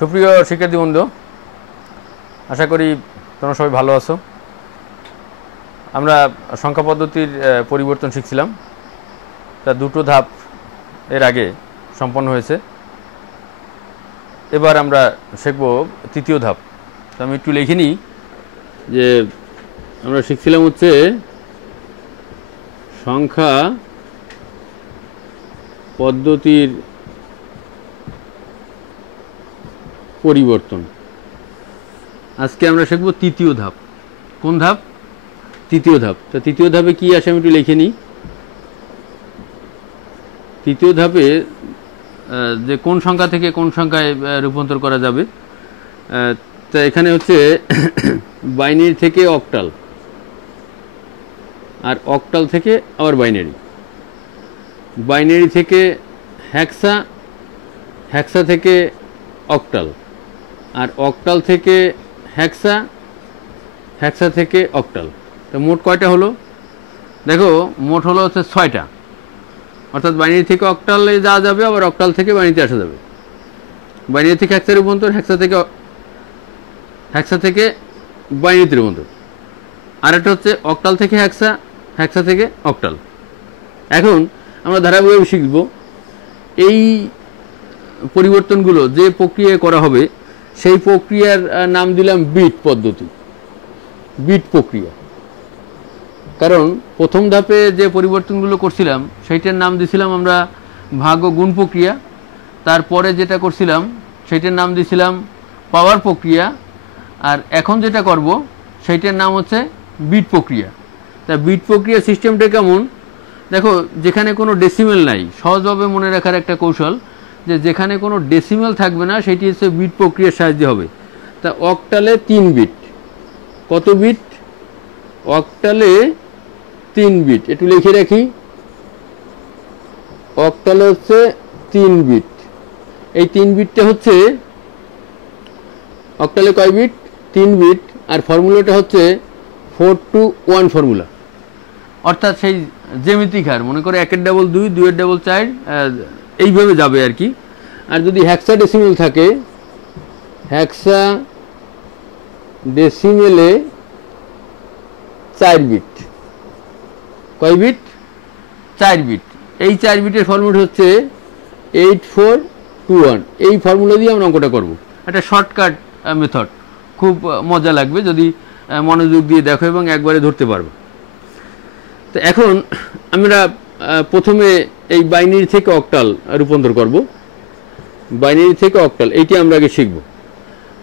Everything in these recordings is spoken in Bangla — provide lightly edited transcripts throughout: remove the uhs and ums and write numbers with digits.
সুপ্রিয় শিক্ষার্থী বন্ধু, আশা করি তোমরা সবাই ভালো আছো। আমরা সংখ্যা পদ্ধতির পরিবর্তন শিখছিলাম, তা দুটো ধাপ এর আগে সম্পন্ন হয়েছে। এবার আমরা শিখব তৃতীয় ধাপ। তো আমি একটু লিখে নিই যে আমরা শিখছিলাম হচ্ছে সংখ্যা পদ্ধতির পরিবর্তন। আজকে আমরা শিখব তৃতীয় ধাপ। কোন ধাপ? তৃতীয় ধাপ। তো তৃতীয় ধাপে কি আসে আমি একটু লিখে নিই। তৃতীয় ধাপে যে কোন সংখ্যা থেকে কোন সংখ্যায় রূপান্তর করা যাবে, তা এখানে হচ্ছে বাইনারি থেকে অক্টাল, আর অক্টাল থেকে আবার বাইনারি, বাইনারি থেকে হ্যাক্সা, হ্যাক্সা থেকে অক্টাল, আর অক্টাল থেকে হ্যাক্সা, হ্যাক্সা থেকে অক্টাল। তো মোট কয়টা হলো? দেখো মোট হলো হচ্ছে 6টা। অর্থাৎ বাইনারি থেকে অক্টালে যাওয়া যাবে, আবার অক্টাল থেকে বাইনারিতে আসা যাবে। বাইনারি থেকে হ্যাক্সা রূপান্তর, হ্যাক্সা থেকে বাইনারিতে রূপান্তর। আর একটা হচ্ছে অক্টাল থেকে হ্যাক্সা, হ্যাক্সা থেকে অক্টাল। এখন আমরা ধারাবাহিকভাবে শিখব এই পরিবর্তনগুলো যে প্রক্রিয়ায় করা হবে সেই প্রক্রিয়ার নাম দিলাম বিট পদ্ধতি, বিট প্রক্রিয়া। কারণ প্রথম ধাপে যে পরিবর্তনগুলো করছিলাম সেইটার নাম দিয়েছিলাম আমরা ভাগ ও গুণ প্রক্রিয়া। তারপরে যেটা করছিলাম সেইটার নাম দিয়েছিলাম পাওয়ার প্রক্রিয়া। আর এখন যেটা করব সেইটার নাম হচ্ছে বিট প্রক্রিয়া। তা বিট প্রক্রিয়া সিস্টেমটা কেমন? দেখো, যেখানে কোনো ডেসিমেল নাই, সহজভাবে মনে রাখার একটা কৌশল যে যেখানে কোনো ডেসিমেল থাকবে না সেটি হচ্ছে বিট প্রক্রিয়ার সাহায্যে হবে। তা অক্টালে 3 বিট। কত বিট? অক্টালে 3 বিট। একটু লিখে রাখি, অক্টালে হচ্ছে 3 বিট। এই 3 বিটটা হচ্ছে অক্টালে কয় বিট? 3 বিট। আর ফর্মুলাটা হচ্ছে 4 to 1 ফর্মুলা। অর্থাৎ সেই জ্যামিতিক হার, মনে করে 1-এর ডাবল 2, 2-এর ডাবল 4, এইভাবে যাবে আর কি। আর যদি হ্যাক্সা ডেসিমেল থাকে, হ্যাক্সা ডেসিমেলে 4 বিট। কয় বিট? 4 বিট। এই 4 বিটের ফর্মুলা হচ্ছে 8421। এই ফর্মুলা দিয়ে আমরা অঙ্কটা করব। একটা শর্টকাট মেথড, খুব মজা লাগবে যদি মনোযোগ দিয়ে দেখো এবং একবারে ধরতে পারবে। তো এখন আমরা প্রথমে এই বাইনারি থেকে অক্টাল রূপান্তর করব। বাইনারি থেকে অক্টাল এইটি আমরা আগে শিখব।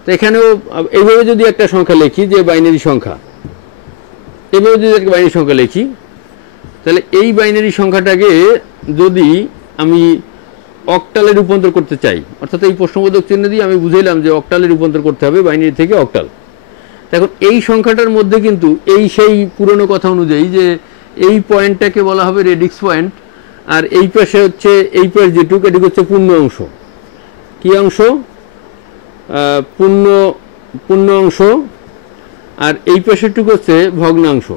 তো এখানেও এইভাবে যদি একটা সংখ্যা লিখি, যে বাইনারি সংখ্যা, এভাবে যদি একটা বাইনারি সংখ্যা লিখি, তাহলে এই বাইনারি সংখ্যাটাকে যদি আমি অক্টালে রূপান্তর করতে চাই, অর্থাৎ এই প্রশ্নবোধক চিহ্ন দিয়ে আমি বুঝাইলাম যে অক্টালে রূপান্তর করতে হবে বাইনারি থেকে অক্টাল। এখন এই সংখ্যাটার মধ্যে কিন্তু এই সেই পুরনো কথা অনুযায়ী যে এই পয়েন্টটাকে বলা হবে রেডিক্স পয়েন্ট, আর এই পাশে হচ্ছে এই পাশ যেটুকু, এটুকু হচ্ছে পূর্ণ অংশ। কি অংশ? পূর্ণ অংশ। আর এই পাশেরটুকু হচ্ছে ভগ্নাংশ।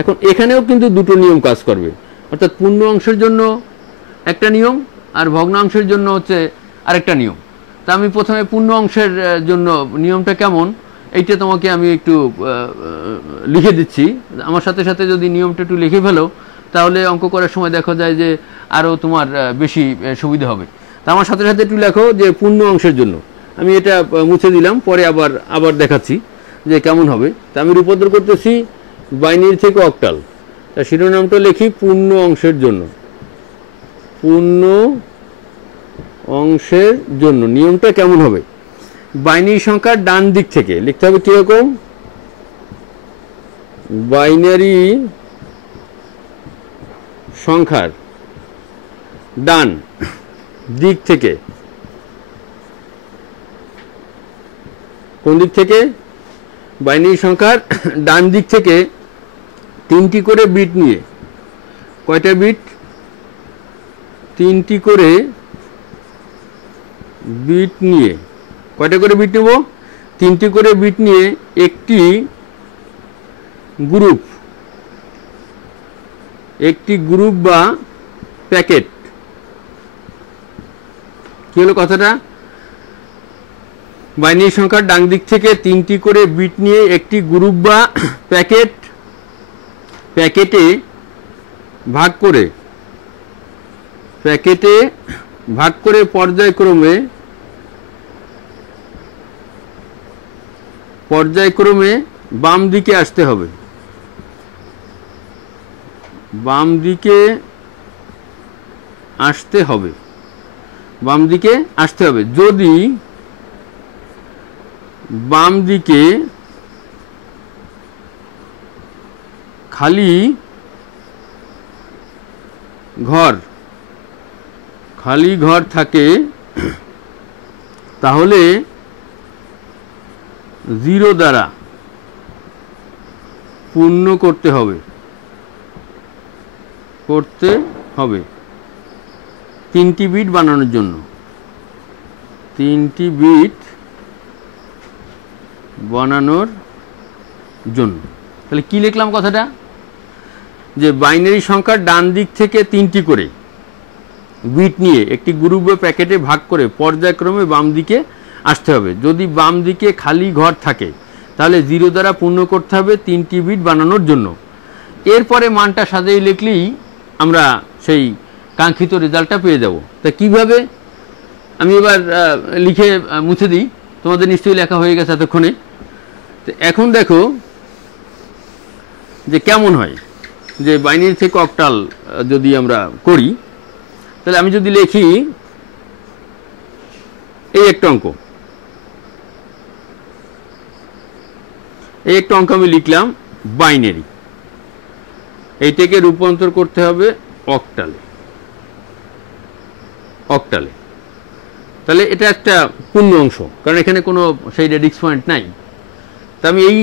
এখন এখানেও কিন্তু দুটো নিয়ম কাজ করবে, অর্থাৎ পূর্ণ অংশের জন্য একটা নিয়ম আর ভগ্নাংশের জন্য হচ্ছে আরেকটা নিয়ম। তা আমি প্রথমে পূর্ণ অংশের জন্য নিয়মটা কেমন এইটা তোমাকে আমি একটু লিখে দিচ্ছি। আমার সাথে সাথে যদি নিয়মটা একটু লিখে ফেলো তাহলে অঙ্ক করার সময় দেখা যায় যে আরও তোমার বেশি সুবিধা হবে। তা আমার সাথে সাথে একটু লেখো যে পূর্ণ অংশের জন্য। আমি এটা মুছে দিলাম, পরে আবার দেখাচ্ছি যে কেমন হবে। তা আমি রূপান্তর করতেছি বাইনারি থেকে অক্টাল। তা শিরোনামটা লিখি পূর্ণ অংশের জন্য। পূর্ণ অংশের জন্য নিয়মটা কেমন হবে? বাইনারি সংখ্যার ডান দিক থেকে লিখতে হবে কিরকম? বাইনারি সংখ্যার ডান দিক থেকে, কোন দিক থেকে? বাইনারি সংখ্যার ডান দিক থেকে 3টি করে বিট নিয়ে, কয়টা বিট? 3টি করে বিট নিয়ে, কয়টা করে বিট নেব? 3টি করে বিট নিয়ে একটি গ্রুপ বা প্যাকেট। কি হলো কথাটা? বাইনারি সংখ্যার ডান দিক থেকে 3টি করে বিট নিয়ে একটি গ্রুপ বা প্যাকেটে ভাগ করে পর্যায়ক্রমে বাম দিকে আসতে হবে। যদি বাম দিকে খালি ঘর থাকে তাহলে 0 দ্বারা পূর্ণ করতে হবে 3টি বিট বানানোর জন্য। তাহলে কি লিখলাম কথাটা, যে বাইনারি সংখ্যার ডান দিক থেকে 3টি করে বিট নিয়ে একটি গ্রুপ বা প্যাকেটে ভাগ করে পর্যায়ক্রমে বাম দিকে আসতে হবে। যদি বাম দিকে খালি ঘর থাকে তাহলে 0 দ্বারা পূর্ণ করতে হবে 3টি বিট বানানোর জন্য। এরপরে মানটা সাজিয়ে লিখলেই আমরা সেই কাঙ্ক্ষিত রেজাল্টটা পেয়ে যাব। তা কিভাবে, আমি এবার লিখে মুছে দিই, তোমাদের নিশ্চয়ই লেখা হয়ে গেছে এতক্ষণে। তো এখন দেখো যে কেমন হয়, যে বাইনারি থেকে অক্টাল যদি আমরা করি, তাহলে আমি যদি লিখি এই একটা অঙ্ক আমি লিখলাম বাইনারি, এইটাকে রূপান্তর করতে হবে অক্টালে। তাহলে এটা একটা পূর্ণ অংশ, কারণ এখানে কোনো সেই রেডিক্স পয়েন্ট নাই। তা আমি এই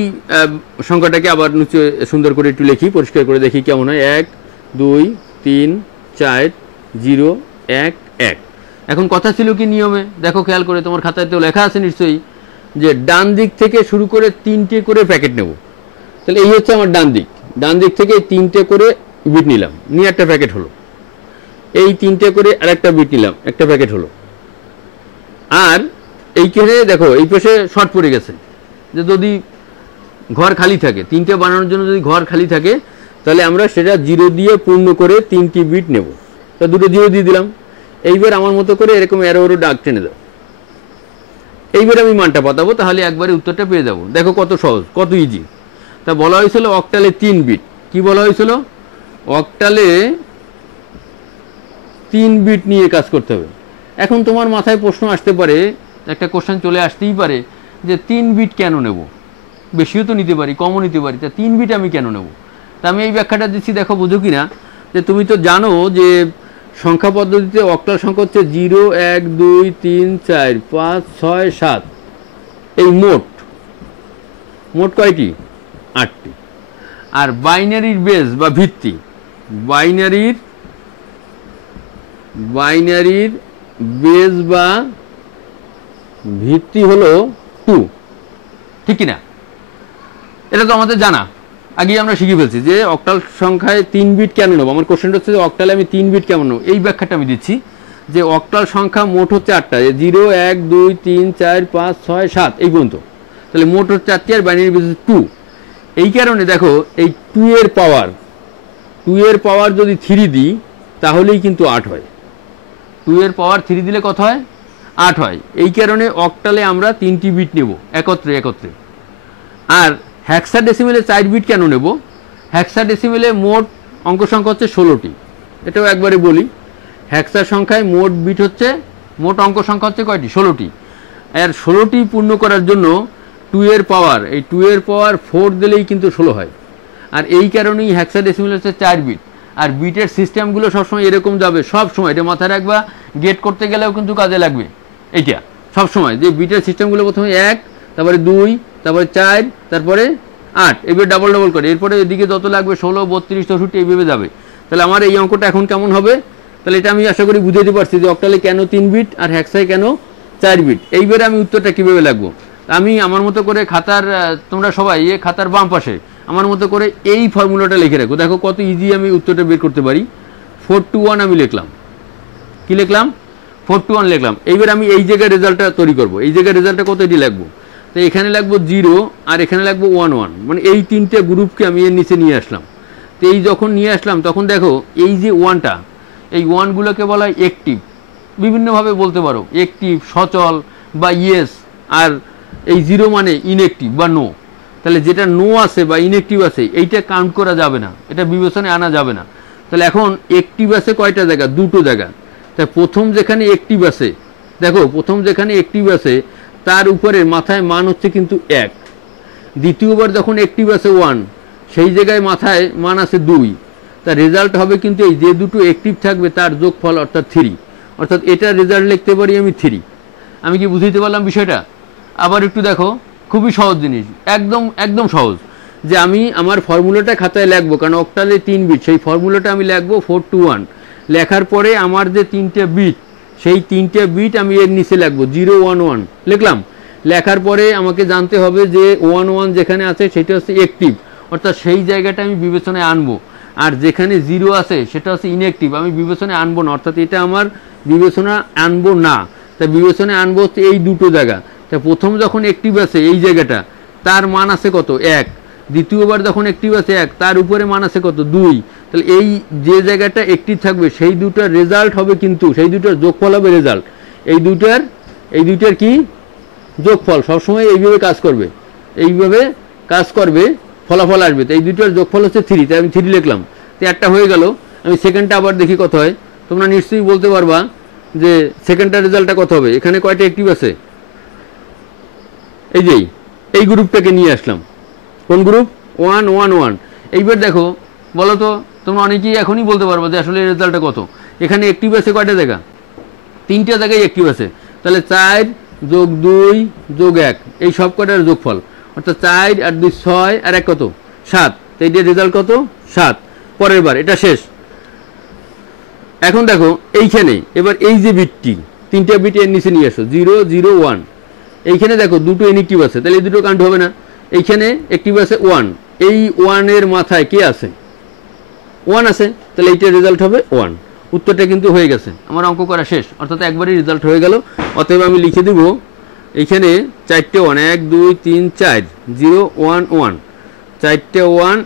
সংখ্যাটাকে আবার নিচে সুন্দর করে একটু লিখি, পরিষ্কার করে দেখি কেমন হয়। 1 2 3 4 0 1 1। এখন কথা ছিল কি নিয়মে, দেখো খেয়াল করে, তোমার খাতায় তো লেখা আছে নিশ্চয়ই, যে ডান দিক থেকে শুরু করে 3টে করে প্যাকেট নেব। তাহলে এই হচ্ছে আমার ডান দিক থেকে 3টে করে বিট নিলাম, নিয়ে একটা প্যাকেট হলো। এই 3টে করে আরেকটা বিট নিলাম, একটা প্যাকেট হলো। আর এইখানে দেখো এই পাশে শর্ট পড়ে গেছে, যে যদি ঘর খালি থাকে, 3টে বানানোর জন্য যদি ঘর খালি থাকে, তাহলে আমরা সেটা 0 দিয়ে পূর্ণ করে 3টি বিট নেব। তা 2টো 0 দিয়ে দিলাম। এইবার আমার মতো করে এরকম এরো দাগ টেনে দাও। এইবার আমি মানটা পাতাবো, তাহলে একবারে উত্তরটা পেয়ে যাব। দেখো কত সহজ, কত ইজি। তা বলা হয়েছিল অক্টালে 3 বিট। কি বলা হয়েছিল? অক্টালে 3 বিট নিয়ে কাজ করতে হবে। এখন তোমার মাথায় প্রশ্ন আসতে পারে, একটা কোশ্চেন চলে আসতেই পারে, যে 3 বিট কেন নেব? বেশিও তো নিতে পারি, কমও নিতে পারি, তা 3 বিট আমি কেন নেব? তা আমি এই ব্যাখ্যাটা দিচ্ছি, দেখো বুঝো কিনা। যে তুমি তো জানো যে সংখ্যা পদ্ধতিতে অক্টাল সংখ্যা হচ্ছে 0 1 2 3 4 5 6 7। এই মোট কয়টি? 8টি। আর বাইনারির বেস বা ভিত্তি, বাইনারির বেস বা ভিত্তি হলো 2, ঠিক কিনা? এটা তো আমাদের জানা, আগে আমরা শিখে ফেলছি যে অক্টাল সংখ্যায় 3 বিট কেন নেব। আমার কোশ্চেনটা হচ্ছে যে অক্টালে আমি 3 বিট কেমন নেব, এই ব্যাখ্যাটা আমি দিচ্ছি। যে অক্টাল সংখ্যা মোট হচ্ছে 8টা, 0 1 2 3 4 5 6 7 এই পর্যন্ত। তাহলে মোট হচ্ছে 8টি, আর বাইনারি বেস 2। এই কারণে দেখো এই 2 এর পাওয়ার যদি 3 দিই তাহলেই কিন্তু 8 হয়। 2 এর পাওয়ার 3 দিলে কত হয়? 8 হয়। এই কারণে অক্টালে আমরা 3টি বিট নেব একত্রে। আর হেক্সাডেসিমেলে 4 বিট কেন নেব? হেক্সাডেসিমেলে মোট অঙ্ক সংখ্যা হচ্ছে 16টি। এটাও একবারে বলি, হেক্সা সংখ্যায় মোট বিট হচ্ছে, মোট অঙ্ক সংখ্যা হচ্ছে কয়টি? 16টি। আর 16টি পূর্ণ করার জন্য 2 এর পাওয়ার 4 দিলেই কিন্তু 16 হয়। আর এই কারণেই হেক্সাডেসিমেল হচ্ছে 4 বিট। আর বিটের সিস্টেমগুলো সবসময় এরকম যাবে, সবসময় এটা মাথায় রাখবা। গেট করতে গেলেও কিন্তু কাজে লাগবে এইটা সবসময়, যে বিটের সিস্টেমগুলো প্রথমে 1, তারপরে 2, তারপরে 4, তারপরে 8, এবার ডাবল করে, এরপরে এদিকে যত লাগবে 16 32 64 এইভাবে যাবে। তাহলে আমার এই অঙ্কটা এখন কেমন হবে? তাহলে এটা আমি আশা করি বুঝাতে পারছি যে অক্টালে কেন 3 বিট আর হেক্সায় কেন 4 বিট। এইবারে আমি উত্তরটা কীভাবে লাগবো, আমি আমার মতো করে খাতার, তোমরা সবাই খাতার বাম পাশে আমার মতো করে এই ফর্মুলাটা লিখে রাখো। দেখো কত ইজি আমি উত্তরটা বের করতে পারি। 4 to 1 আমি লিখলাম। কি লিখলাম? 4 to 1 লিখলাম। এইবার আমি এই জায়গায় রেজাল্টটা তৈরি করব। এই জায়গায় রেজাল্টটা কত এটি লিখবো, তো এখানে লিখবো 0 আর এখানে লিখবো 1 1, মানে এই তিনটে গ্রুপকে আমি এর নিচে নিয়ে আসলাম। তো এই যখন নিয়ে আসলাম তখন দেখো এই যে ওয়ানটা, এই ওয়ানগুলোকে বলা হয় অ্যাক্টিভ, বিভিন্নভাবে বলতে পারো, অ্যাক্টিভ, সচল বা ইয়েস, আর এই 0 মানে ইনঅ্যাক্টিভ বা নো। তাহলে যেটা নো আছে বা ইনঅ্যাক্টিভ আছে এইটা কাউন্ট করা যাবে না, এটা বিবেচনায় আনা যাবে না। তাহলে এখন অ্যাক্টিভ আছে কয়টা জায়গা, দুটো জায়গা। তাই প্রথম যেখানে অ্যাক্টিভ আছে, দেখো প্রথম যেখানে অ্যাক্টিভ আছে তার উপরে মাথায় মান হচ্ছে কিন্তু 1। দ্বিতীয়বার যখন অ্যাক্টিভ আছে 1, সেই জায়গায় মাথায় মান আছে 2। তার রেজাল্ট হবে কিন্তু এই যে দুটো অ্যাক্টিভ থাকবে তার যোগফল অর্থাৎ 3, অর্থাৎ এটা রেজাল্ট লিখতে পারি আমি 3। আমি কি বুঝাইতে পারলাম বিষয়টা? আবার একটু দেখো, খুবই সহজ জিনিস, একদম একদম সহজ, যে আমি আমার ফর্মুলাটা খাতায় লিখবো, কারণ অক্টালে 3 বিট, সেই ফর্মুলাটা আমি লিখবো 4 to 1। লেখার পরে আমার যে 3টে বিট, সেই 3টে বিট আমি এর নিচে লিখবো 0 1 1 লিখলাম। লেখার পরে আমাকে জানতে হবে যে 1 1 যেখানে আছে সেটা হচ্ছে অ্যাক্টিভ, অর্থাৎ সেই জায়গাটা আমি বিবেচনায় আনবো। আর যেখানে 0 আছে সেটা হচ্ছে ইনঅ্যাক্টিভ, আমি বিবেচনায় আনবো না, অর্থাৎ এটা আমার বিবেচনা আনবো না। তা বিবেচনায় আনবো হচ্ছে এই দুটো জায়গা। তা প্রথম যখন অ্যাক্টিভ আছে এই জায়গাটা, তার মান আছে কত, 1। দ্বিতীয়বার যখন অ্যাক্টিভ আছে 1, তার উপরে মান আছে কত, 2। তাহলে এই যে জায়গাটা অ্যাক্টিভ থাকবে সেই দুটার রেজাল্ট হবে কিন্তু, সেই দুটার যোগফল হবে রেজাল্ট। এই দুইটার কি যোগফল সবসময় এইভাবে কাজ করবে, এইভাবে কাজ করবে, ফলাফল আসবে। তো এই দুইটার যোগফল হচ্ছে 3, তাই আমি 3 লিখলাম। তো একটা হয়ে গেল। আমি সেকেন্ডটা আবার দেখি কত হয়। তোমরা নিশ্চয়ই বলতে পারবা যে সেকেন্ডটার রেজাল্টটা কত হবে। এখানে কয়টা অ্যাক্টিভ আছে, এই যে এই গ্রুপটাকে নিয়ে আসলাম। কোন গ্রুপ, 1 1 1। এইবার দেখো, বলো তো তোমরা অনেকেই এখনই বলতে পারবো যে আসলে রেজাল্টটা কত। এখানে অ্যাক্টিভ আছে কয়টা জায়গা, 3টে জায়গায় অ্যাক্টিভ আছে। তাহলে 4 যোগ 2 যোগ 1, এই সব কটার যোগফল, অর্থাৎ 4 আর 2 6 আর 1 কত, 7। তো এইটার রেজাল্ট কত, 7। পরের বার এটা শেষ। এখন দেখো এইখানে এবার এই যে বিটটি, 3টে বিট এর নিচে নিয়ে আসো, 0 0 1। এইখানে দেখো দুটো ইনঅ্যাক্টিভ আছে, তাহলে এই দুটো কাউন্ট হবে না। এইখানে অ্যাক্টিভ আছে 1, এই 1 এর মাথায় কে আছে, 1 আছে, তাহলে এইটার রেজাল্ট হবে 1। উত্তরটা কিন্তু হয়ে গেছে, আমার অঙ্ক করা শেষ, অর্থাৎ একবারই রেজাল্ট হয়ে গেল। অতএব আমি লিখে দেব এইখানে 4টে 1, 1 2 3 4, 0 1 1, 4টে 1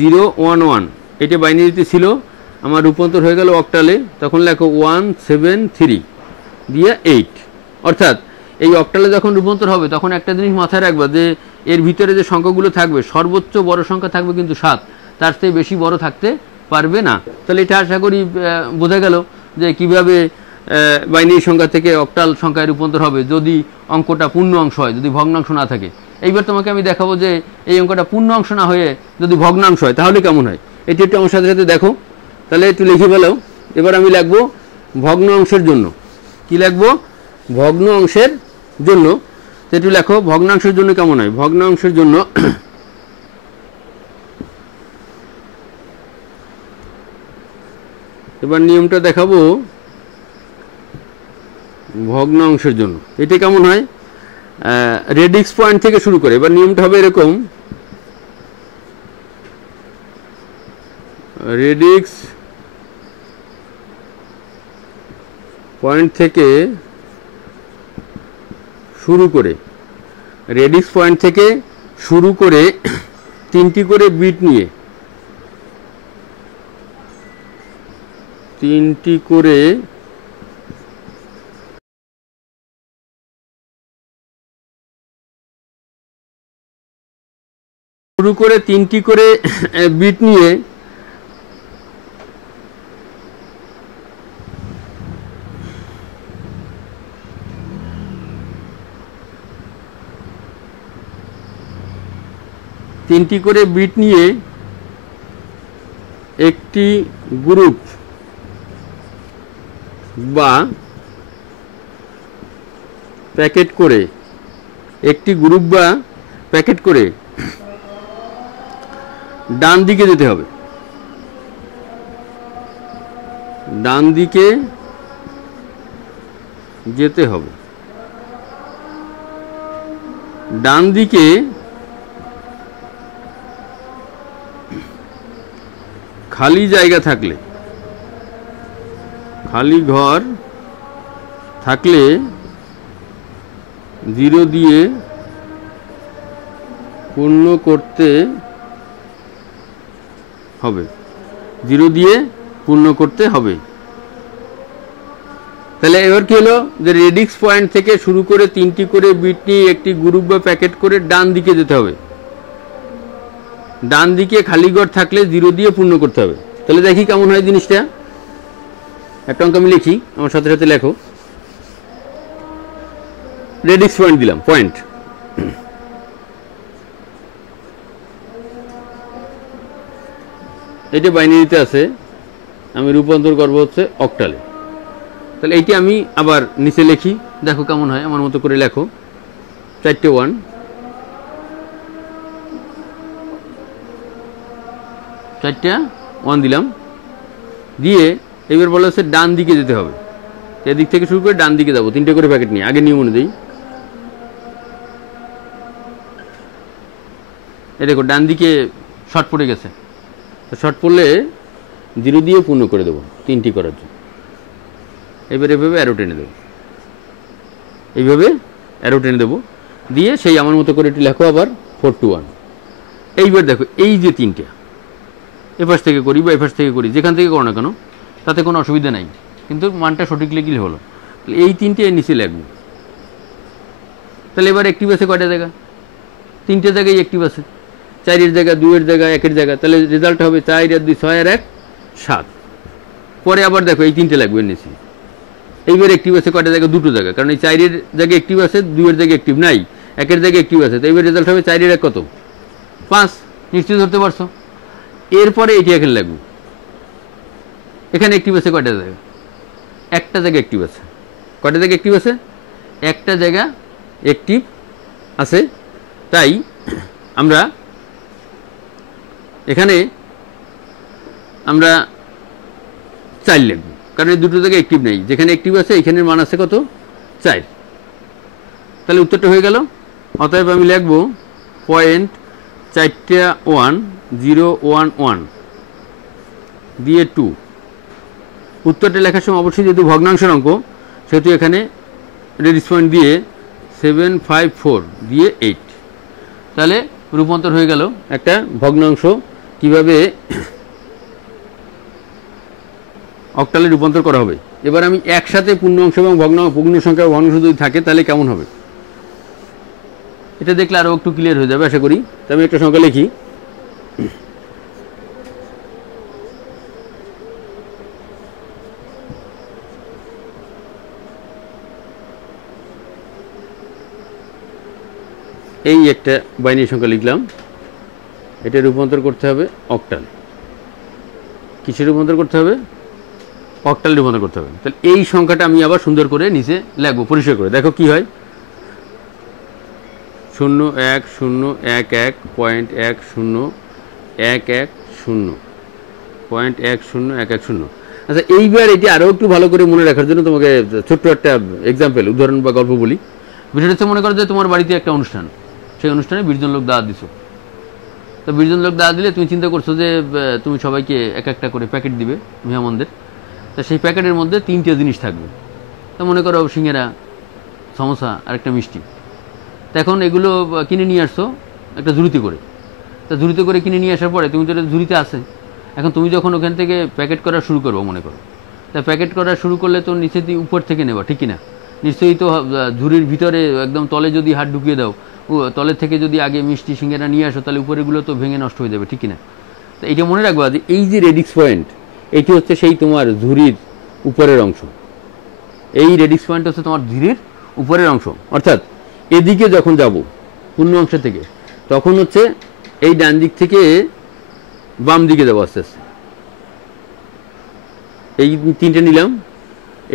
0 1 1। এটা বাইনারিতে ছিল, আমার রূপান্তর হয়ে গেল অক্টালে। তখন লেখো 1 7 3 দিয়ে 8। অর্থাৎ এই অক্টালে যখন রূপান্তর হবে তখন একটা জিনিস মাথায় রাখবা, যে এর ভিতরে যে সংখ্যাগুলো থাকবে সর্বোচ্চ বড় সংখ্যা থাকবে কিন্তু 7, তার চেয়ে বেশি বড় থাকতে পারবে না। তাহলে এটা আশা করি বোঝা গেল যে কিভাবে বাইনারি সংখ্যা থেকে অক্টাল সংখ্যায় রূপান্তর হবে যদি অঙ্কটা পূর্ণ অংশ হয়, যদি ভগ্নাংশ না থাকে। এইবার তোমাকে আমি দেখাবো যে এই অঙ্কটা পূর্ণ অংশ না হয়ে যদি ভগ্নাংশ হয় তাহলে কেমন হয়। এটি একটু আমার সাথে সাথে দেখো, তাহলে একটু লিখে ফেলো। এবার আমি লিখবো ভগ্ন অংশের জন্য, কি লিখবো, ভগ্ন অংশের জন্য। একটু লেখো ভগ্নাংশের জন্য কেমন হয়। ভগ্নাংশের জন্য এবার নিয়মটা দেখাবো। ভগ্নাংশের জন্য এটা কেমন হয়, রেডিক্স পয়েন্ট থেকে শুরু করে। এবার নিয়মটা হবে এরকম, রেডিক্স পয়েন্ট থেকে শুরু করে, রেডিক্স পয়েন্ট থেকে শুরু করে 3টি করে বিট নিয়ে, 3টি করে শুরু করে 3টি করে বিট নিয়ে একটি গ্রুপ বা প্যাকেট করে, ডান দিকে যেতে হবে। ডান দিকে খালি জায়গা থাকলে, খালি ঘর থাকলে 0 দিয়ে পূর্ণ করতে হবে, 0 দিয়ে পূর্ণ করতে হবে। তাহলে এবার কি হলো যে রেডিক্স পয়েন্ট থেকে শুরু করে 3টি করে বিট নিয়ে একটি গ্রুপ বা প্যাকেট করে ডান দিকে যেতে হবে। ডান দিকে খালি ঘর থাকলে 0 দিয়ে পূর্ণ করতে হবে। তাহলে দেখি কেমন হয় জিনিসটা। একটা অঙ্ক আমি লিখি, আমার সাথে সাথে লেখো। রেডিক্স পয়েন্ট দিলাম, পয়েন্ট এটা বাইনারিতে আছে, আমি রূপান্তর করবো হচ্ছে অক্টালে। তাহলে এইটি আমি আবার নিচে লিখি, দেখো কেমন হয়, আমার মতো করে লেখো। 4টে 1, 4টা 1 দিলাম, দিয়ে এবার বলা হচ্ছে ডান দিকে যেতে হবে। এদিক থেকে শুরু করে ডান দিকে যাবো, 3টে করে প্যাকেট নিয়ে, আগের নিয়ম অনুযায়ী। এই দেখো ডান দিকে শর্ট পড়ে গেছে, তো শর্ট পড়লে 0 দিয়ে পূর্ণ করে দেবো 3টি করার জন্য। এবার এভাবে অ্যারো টেনে দেবো, এইভাবে অ্যারো টেনে দেবো, দিয়ে সেই আমার মতো করে এটি লেখো আবার 4 to 1। এইবার দেখো এই যে 3টে, এপাশ থেকে করি বা এপাশ থেকে করি, যেখান থেকে করো না কেন তাতে কোনো অসুবিধা নাই, কিন্তু মানটা সঠিক লিখলে হলো। তাহলে এই 3টে এর নিচে লিখবো। তাহলে এবার অ্যাক্টিভ আছে কয়টা জায়গা? 3টে জায়গায় অ্যাক্টিভ আছে, 4-এর জায়গা, 2-এর জায়গা, 1-এর জায়গা। তাহলে রেজাল্ট হবে 4 আর 2 6 আর 1 7। পরে আবার দেখো এই 3টে লাগবে এর নিচে। এইবার অ্যাক্টিভ আছে কয়টা জায়গা? 2টো জায়গা, কারণ এই 4-এর জায়গায় অ্যাক্টিভ আছে, 2-এর জায়গায় অ্যাক্টিভ নাই, 1-এর জায়গায় অ্যাক্টিভ আছে। তো এইবার রেজাল্ট হবে 4-এর 1 কত? 5। নিশ্চয়ই ধরতে পারছো। এরপরে এটি এখানে লাগবে, এখানে অ্যাক্টিভ আছে কয়টা জায়গা? একটা জায়গা অ্যাক্টিভ আছে। কয়টা জায়গা অ্যাক্টিভ আছে? একটা জায়গা অ্যাক্টিভ আছে। তাই আমরা এখানে 4 লিখব, কারণ এই দুটো জায়গায় অ্যাক্টিভ নেই। যেখানে অ্যাক্টিভ আছে এখানের মান আছে কত? 4। তাহলে উত্তরটা হয়ে গেল। অতএব আমি লিখব 0.4টা 1 0 1 1 দিয়ে 2। উত্তরটা লেখার সময় অবশ্যই যেহেতু ভগ্নাংশের অঙ্ক, সেহেতু এখানে রেডিক্স পয়েন্ট দিয়ে 754 দিয়ে 8। তাহলে রূপান্তর হয়ে গেল একটা ভগ্নাংশ। কিভাবে অক্টালে রূপান্তর করা হবে। এবার আমি একসাথে পূর্ণাংশ এবং পূর্ণ সংখ্যা ভগ্নাংশ যদি থাকে তাহলে কেমন হবে, এটা দেখলে আরও একটু ক্লিয়ার হয়ে যাবে আশা করি। তো আমি একটা সংখ্যা লিখি, এই একটা বাইনারি সংখ্যা লিখলাম। এটা রূপান্তর করতে হবে অক্টাল। কিসে রূপান্তর করতে হবে? অক্টাল রূপান্তর করতে হবে। তাহলে এই সংখ্যাটা আমি আবার সুন্দর করে নিচে লিখবো পরিষ্কার করে, দেখো কি হয়। 0.101110.110.110। আচ্ছা, এইবার এটি আরও একটু ভালো করে মনে রাখার জন্য তোমাকে ছোট্ট একটা এক্সাম্পল, উদাহরণ বা গল্প বলি। বিষয়টা হচ্ছে, মনে করো যে তোমার বাড়িতে একটা অনুষ্ঠান, সেই অনুষ্ঠানে 20 জন লোক দাওয়াত দিছো। তো 20 জন লোক দাওয়াত দিলে তুমি চিন্তা করছো যে তুমি সবাইকে এক একটা করে প্যাকেট দিবে মেহমানদের। তা সেই প্যাকেটের মধ্যে 3টে জিনিস থাকবে। তো মনে করো সিঙ্গারা, সমোসা আর একটা মিষ্টি। তো এখন এগুলো কিনে নিয়ে আসছো একটা ঝুড়িতে করে। তা ঝুড়িতে করে কিনে নিয়ে আসার পরে তুমি তো এটা ঝুড়িতে আসে, এখন তুমি যখন ওখান থেকে প্যাকেট করা শুরু করবো মনে করো, তা প্যাকেট করা শুরু করলে তো নিচে দিয়ে উপর থেকে নেবা, ঠিক কিনা? নিশ্চয়ই তো ঝুড়ির ভিতরে একদম তলে যদি হাত ঢুকিয়ে দাও, তলের থেকে যদি আগে মিষ্টি সিঙ্গারা নিয়ে আসো, তাহলে উপরেগুলো তো ভেঙে নষ্ট হয়ে যাবে, ঠিক কিনা? তো এইটা মনে রাখবা যে এই যে রেডিক্স পয়েন্ট, এইটি হচ্ছে সেই তোমার ঝুড়ির উপরের অংশ। এই রেডিক্স পয়েন্ট হচ্ছে তোমার ঝুড়ির উপরের অংশ। অর্থাৎ এদিকে যখন যাব পূর্ণ অংশ থেকে, তখন হচ্ছে এই ডান দিক থেকে বাম দিকে যাবো আস্তে আস্তে। এই 3টে নিলাম,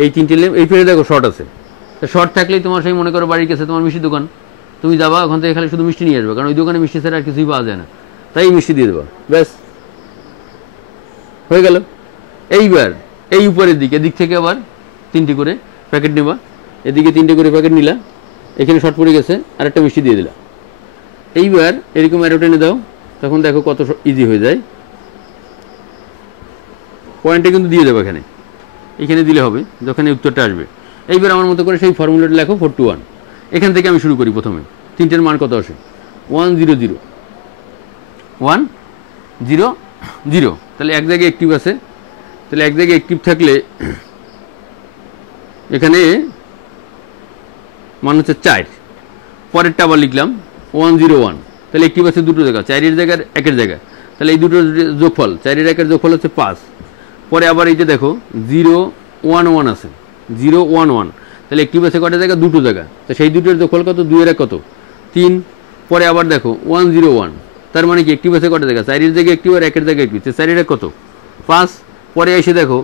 এই 3টে নিলাম, এই ফেরে দেখো শর্ট আছে। তো শর্ট থাকলেই তোমার সেই মনে করো বাড়ির কাছে তোমার মিষ্টি দোকান, তুমি যাবা ওখান থেকে খালি শুধু মিষ্টি নিয়ে আসবে, কারণ ওই দোকানে মিষ্টি ছাড়া আর কিছুই পাওয়া যায় না, তাই মিষ্টি দিয়ে দেবা, ব্যাস হয়ে গেল। এইবার এই উপরের দিকে, এদিক থেকে আবার 3টে করে প্যাকেট নেবা, এদিকে 3টে করে প্যাকেট নিলা, এখানে শর্ট পড়ে গেছে, আর একটা মিষ্টি দিয়ে দিলা। এইবার এরকম অ্যারো টেনে দাও, তখন দেখো কত ইজি হয়ে যায়। পয়েন্টে কিন্তু দিয়ে দেবো এখানে, এখানে দিলে হবে যখন এই উত্তরটা আসবে। এইবার আমার মতো করে সেই ফর্মুলাটা লেখো 4 to 1। এখান থেকে আমি শুরু করি। প্রথমে 3টের মান কত আসে? 1 0 0 1 0 0। তাহলে এক জায়গায় অ্যাক্টিভ আছে, তাহলে এক জায়গায় অ্যাক্টিভ থাকলে এখানে মান হচ্ছে 4। পরেরটা আবার লিখলাম 1 0 1। তাহলে অ্যাক্টিভ আছে দুটো জায়গা, 4-এর জায়গার 1-এর জায়গায়। তাহলে এই দুটোর যোগফল 4-এর 1-এর যোগফল হচ্ছে 5। পরে আবার এই যে দেখো 0 1 1 আছে, 0 1 1। তাহলে অ্যাক্টিভ আছে কটা জায়গা? দুটো জায়গা। তো সেই দুটোর যোগফল কত? 2-এর 1 কত? 3। পরে আবার দেখো 1 0 1। তার মানে কি অ্যাক্টিভ আছে কটা জায়গা? 4-এর জায়গায় অ্যাক্টিভ আর 1-এর জায়গায় অ্যাক্টিভ। 4-এর 1 কত? 5। পরে এসে দেখো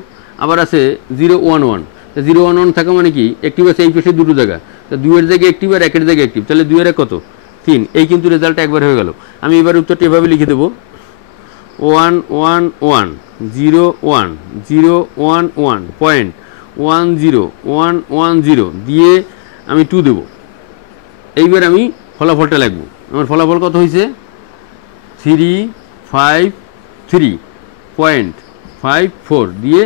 আবার আছে 0 1 1। তো 0 1 1 থাকা মানে কি অ্যাক্টিভ আছে এই পাশে দুটো জায়গা। তো 2-এর জায়গায় অ্যাক্টিভ আর 1-এর জায়গায় অ্যাক্টিভ। তাহলে 2-এর 1 কত? 3। এই কিন্তু রেজাল্টটা একবার হয়ে গেল। আমি এবার উত্তরটা এভাবে লিখে দেবো 1 1 1 0 1 0 1 1 পয়েন্ট 1 0 1 1 0 দিয়ে আমি 2 দেবো। এইবার আমি ফলাফলটা লিখবো। আমার ফলাফল কত হয়েছে? 353.54 দিয়ে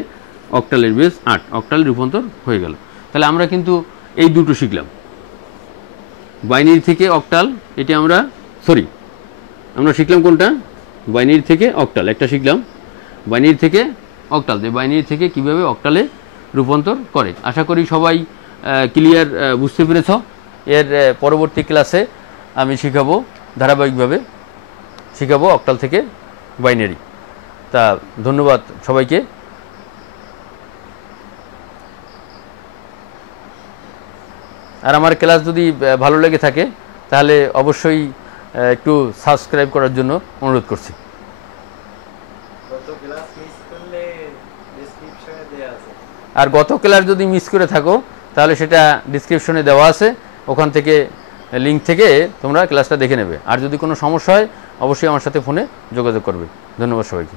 অক্টালের বেস 8, অক্টালে রূপান্তর হয়ে গেল। তাহলে আমরা কিন্তু এই দুটো শিখলাম, বাইনারি থেকে অক্টাল। এটি আমরা আমরা শিখলাম কোনটা? বাইনারি থেকে অক্টাল একটা শিখলাম, বাইনারি থেকে অক্টাল, যে বাইনারি থেকে কিভাবে অক্টালে রূপান্তর করে। আশা করি সবাই ক্লিয়ার বুঝতে পেরেছ। এর পরবর্তী ক্লাসে আমি শিখাবো, ধারাবাহিকভাবে শিখাবো অক্টাল থেকে বাইনারি। তা ধন্যবাদ সবাইকে। আর আমার ক্লাস যদি ভালো লেগে থাকে তাহলে অবশ্যই একটু সাবস্ক্রাইব করার জন্য অনুরোধ করছি। আর গত ক্লাস যদি মিস করে থাকো তাহলে সেটা ডিসক্রিপশনে দেওয়া আছে, ওখান থেকে লিঙ্ক থেকে তোমরা ক্লাসটা দেখে নেবে। আর যদি কোনো সমস্যা হয় অবশ্যই আমার সাথে ফোনে যোগাযোগ করবে। ধন্যবাদ সবাইকে।